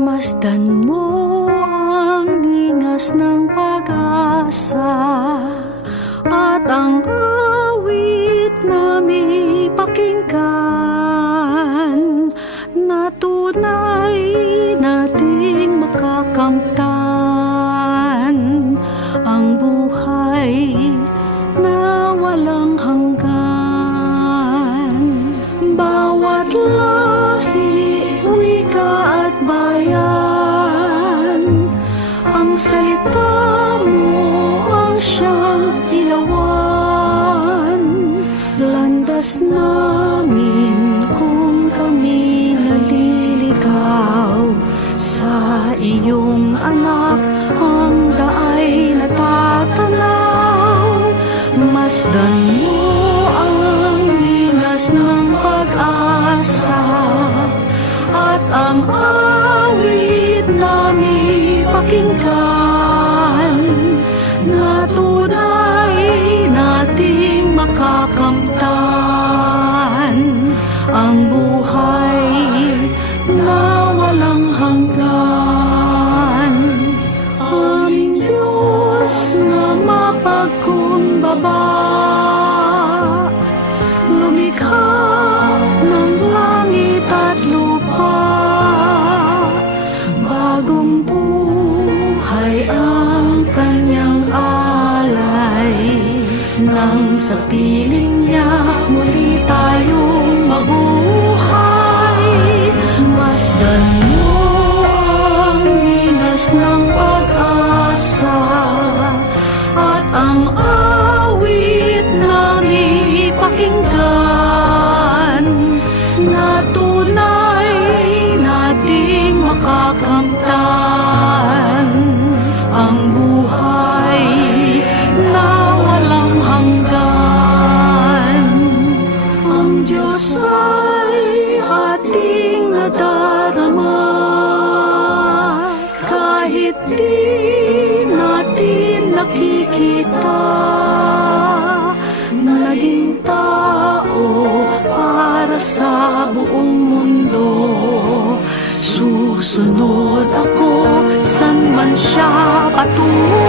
Masdan mo ang lingas ng pag-asa at ang awit na may pakinggan na tunay nating makakamtan ang buhay na walang hanggan. Bawat lahi, wika at bayan, ang salita mo ang siyang ilawan. Landas namin kung kami naliligaw, sa iyong anak ang daay natatanaw. Masdan mo ang linas ng pag-asa at ang awit na may pakinggan na tunay nating makakamtan ang buhay na walang hanggan. Aming Diyos na mapagkumbaba, lumikha ng langit at lupa. Bagong buhay ang kanyang alay, nang sa piling niya muli tayong mabuhay. Masdan mo ang linas ng pag-asa at ang awit na may pakinggan na tunay nating makakamtan ang buhay na walang hanggan. Ang Diyos ay ating nadarama kahit di natin nakikita. Naging tao para sa buong mundo, susunod ako san man siya patungo.